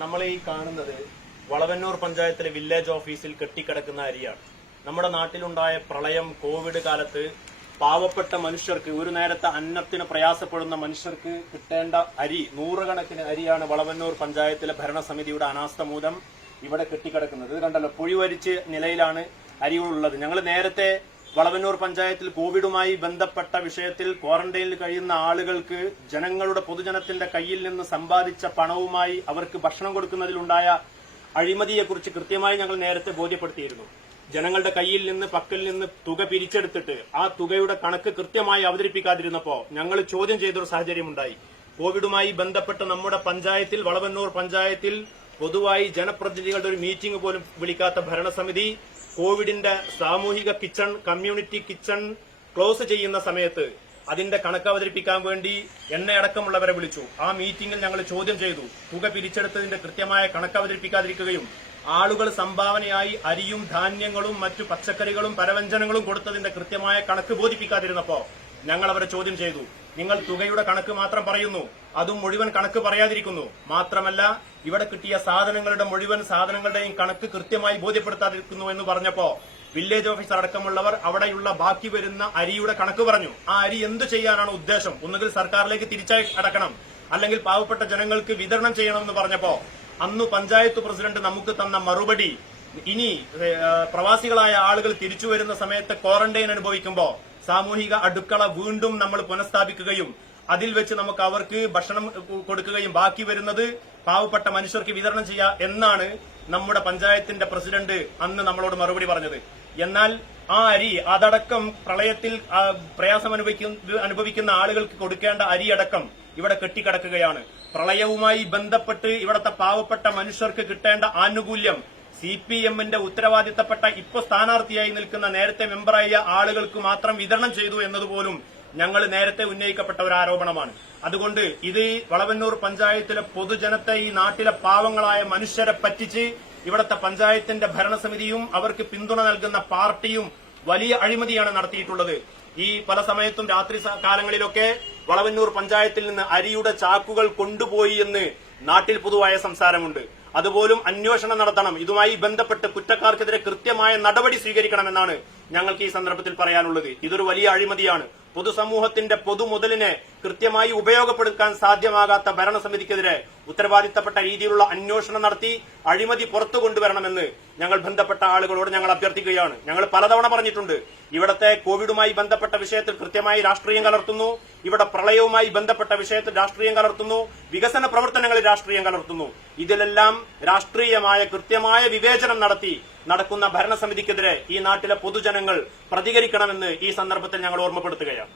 നമ്മൾ ഈ കാണുന്നത് വളവന്നൂർ പഞ്ചായത്തിലെ വില്ലേജ് ഓഫീസിൽ കെട്ടിക്കിടക്കുന്ന അരിയാണ്. നമ്മുടെ നാട്ടിലുണ്ടായ പ്രളയം, കോവിഡ് കാലത്ത് പാവപ്പെട്ട മനുഷ്യർക്ക്, ഒരു നേരത്തെ അന്നത്തിന് പ്രയാസപ്പെടുന്ന മനുഷ്യർക്ക് കിട്ടേണ്ട അരി, നൂറുകണക്കിന് അരിയാണ് വളവന്നൂർ പഞ്ചായത്തിലെ ഭരണസമിതിയുടെ അനാസ്ഥ മൂലം ഇവിടെ കെട്ടിക്കിടക്കുന്നത്. ഇത് കണ്ടല്ലോ, പുഴിവരിച്ച് നിലയിലാണ് അരികളുള്ളത്. ഞങ്ങൾ നേരത്തെ വളവന്നൂർ പഞ്ചായത്തിൽ കോവിഡുമായി ബന്ധപ്പെട്ട വിഷയത്തിൽ ക്വാറന്റൈനിൽ കഴിയുന്ന ആളുകൾക്ക് ജനങ്ങളുടെ പൊതുജനത്തിന്റെ കയ്യിൽ നിന്ന് സമ്പാദിച്ച പണവുമായി അവർക്ക് ഭക്ഷണം കൊടുക്കുന്നതിലുണ്ടായ അഴിമതിയെക്കുറിച്ച് കൃത്യമായി ഞങ്ങൾ നേരത്തെ ബോധ്യപ്പെടുത്തിയിരുന്നു. ജനങ്ങളുടെ കയ്യിൽ നിന്ന്, പക്കൽ നിന്ന് തുക പിരിച്ചെടുത്തിട്ട് ആ തുകയുടെ കണക്ക് കൃത്യമായി അവതരിപ്പിക്കാതിരുന്നപ്പോ ഞങ്ങൾ ചോദ്യം ചെയ്തൊരു സാഹചര്യമുണ്ടായി. കോവിഡുമായി ബന്ധപ്പെട്ട് നമ്മുടെ പഞ്ചായത്തിൽ, വളവന്നൂർ പഞ്ചായത്തിൽ പൊതുവായി ജനപ്രതിനിധികളുടെ ഒരു മീറ്റിംഗ് പോലും വിളിക്കാത്ത ഭരണസമിതി കോവിഡിന്റെ സാമൂഹിക കിച്ചൺ, കമ്മ്യൂണിറ്റി കിച്ചൺ ക്ലോസ് ചെയ്യുന്ന സമയത്ത് അതിന്റെ കണക്ക് അവതരിപ്പിക്കാൻ വേണ്ടി എന്നെ അടക്കമുള്ളവരെ വിളിച്ചു. ആ മീറ്റിംഗിൽ ഞങ്ങൾ ചോദ്യം ചെയ്തു. തുക പിരിച്ചെടുത്തതിന്റെ കൃത്യമായ കണക്ക് അവതരിപ്പിക്കാതിരിക്കുകയും ആളുകൾ സംഭാവനയായി അരിയും ധാന്യങ്ങളും മറ്റു പച്ചക്കറികളും പലവ്യഞ്ജനങ്ങളും കൊടുത്തതിന്റെ കൃത്യമായ കണക്ക് ബോധിപ്പിക്കാതിരുന്നപ്പോ ഞങ്ങൾ അവരെ ചോദ്യം ചെയ്തു. നിങ്ങൾ തുകയുടെ കണക്ക് മാത്രം പറയുന്നു, അതും മുഴുവൻ കണക്ക് പറയാതിരിക്കുന്നു. മാത്രമല്ല, ഇവിടെ കിട്ടിയ സാധനങ്ങളുടെ മുഴുവൻ സാധനങ്ങളുടെയും കണക്ക് കൃത്യമായി ബോധ്യപ്പെടുത്താതിരിക്കുന്നു എന്ന് പറഞ്ഞപ്പോ വില്ലേജ് ഓഫീസർ അടക്കമുള്ളവർ അവിടെയുള്ള ബാക്കി വരുന്ന അരിയുടെ കണക്ക് പറഞ്ഞു. ആ അരി എന്തു ചെയ്യാനാണ് ഉദ്ദേശം? ഒന്നുകിൽ സർക്കാരിലേക്ക് തിരിച്ചായി അടക്കണം, അല്ലെങ്കിൽ പാവപ്പെട്ട ജനങ്ങൾക്ക് വിതരണം ചെയ്യണമെന്ന് പറഞ്ഞപ്പോ അന്ന് പഞ്ചായത്ത് പ്രസിഡന്റ് നമുക്ക് തന്ന മറുപടി, ഇനി പ്രവാസികളായ ആളുകൾ തിരിച്ചു വരുന്ന സമയത്ത് ക്വാറന്റൈൻ അനുഭവിക്കുമ്പോ സാമൂഹിക അടുക്കള വീണ്ടും നമ്മൾ പുനഃസ്ഥാപിക്കുകയും അതിൽ വെച്ച് നമുക്ക് അവർക്ക് ഭക്ഷണം കൊടുക്കുകയും ബാക്കി വരുന്നത് പാവപ്പെട്ട മനുഷ്യർക്ക് വിതരണം ചെയ്യുക എന്നാണ് നമ്മുടെ പഞ്ചായത്തിന്റെ പ്രസിഡന്റ് അന്ന് നമ്മളോട് മറുപടി പറഞ്ഞത്. എന്നാൽ ആ അരി, അതടക്കം പ്രളയത്തിൽ പ്രയാസം അനുഭവിക്കുന്ന ആളുകൾക്ക് കൊടുക്കേണ്ട അരിയടക്കം ഇവിടെ കെട്ടിക്കിടക്കുകയാണ്. പ്രളയവുമായി ബന്ധപ്പെട്ട് ഇവിടത്തെ പാവപ്പെട്ട മനുഷ്യർക്ക് കിട്ടേണ്ട ആനുകൂല്യം CPM-ന്റെ ഉത്തരവാദിത്തപ്പെട്ട ഇപ്പൊ സ്ഥാനാർത്ഥിയായി നിൽക്കുന്ന, നേരത്തെ മെമ്പറായ ആളുകൾക്ക് മാത്രം വിതരണം ചെയ്തു എന്നതുപോലും ഞങ്ങൾ നേരത്തെ ഉന്നയിക്കപ്പെട്ട ഒരു ആരോപണമാണ്. അതുകൊണ്ട് ഇത് വളവന്നൂർ പഞ്ചായത്തിലെ പൊതുജനത്തെ, ഈ നാട്ടിലെ പാവങ്ങളായ മനുഷ്യരെ പറ്റിച്ച് ഇവിടത്തെ പഞ്ചായത്തിന്റെ ഭരണസമിതിയും അവർക്ക് പിന്തുണ നൽകുന്ന പാർട്ടിയും വലിയ അഴിമതിയാണ് നടത്തിയിട്ടുള്ളത്. ഈ പല സമയത്തും രാത്രി കാലങ്ങളിലൊക്കെ വളവന്നൂർ പഞ്ചായത്തിൽ നിന്ന് അരിയുടെ ചാക്കുകൾ കൊണ്ടുപോയി എന്ന് നാട്ടിൽ പൊതുവായ സംസാരമുണ്ട്. അതുപോലും അന്വേഷണം നടത്തണം. ഇതുമായി ബന്ധപ്പെട്ട് കുറ്റക്കാർക്കെതിരെ കൃത്യമായ നടപടി സ്വീകരിക്കണമെന്നാണ് ഞങ്ങൾക്ക് ഈ സന്ദർഭത്തിൽ പറയാനുള്ളത്. ഇതൊരു വലിയ അഴിമതിയാണ്. പൊതുസമൂഹത്തിന്റെ പൊതുമുതലിനെ കൃത്യമായി ഉപയോഗപ്പെടുത്താൻ സാധ്യമാകാത്ത ഭരണസമിതിക്കെതിരെ ഉത്തരവാദിത്തപ്പെട്ട രീതിയിലുള്ള അന്വേഷണം നടത്തി അഴിമതി പുറത്തു കൊണ്ടുവരണമെന്ന് ഞങ്ങൾ ബന്ധപ്പെട്ട ആളുകളോട് ഞങ്ങൾ അഭ്യർത്ഥിക്കുകയാണ്. ഞങ്ങൾ പലതവണ പറഞ്ഞിട്ടുണ്ട്, ഇവിടത്തെ കോവിഡുമായി ബന്ധപ്പെട്ട വിഷയത്തിൽ കൃത്യമായി രാഷ്ട്രീയം കലർത്തുന്നു, ഇവിടെ പ്രളയവുമായി ബന്ധപ്പെട്ട വിഷയത്തിൽ രാഷ്ട്രീയം കലർത്തുന്നു, വികസന പ്രവർത്തനങ്ങളിൽ രാഷ്ട്രീയം കലർത്തുന്നു. ഇതിലെല്ലാം രാഷ്ട്രീയമായ കൃത്യമായ വിവേചനം നടത്തി നടക്കുന്ന ഭരണസമിതിക്കെതിരെ ഈ നാട്ടിലെ പൊതുജനങ്ങൾ പ്രതികരിക്കണമെന്ന് ഈ സന്ദർഭത്തിൽ ഞങ്ങൾ ഓർമ്മപ്പെടുത്തുകയാണ്.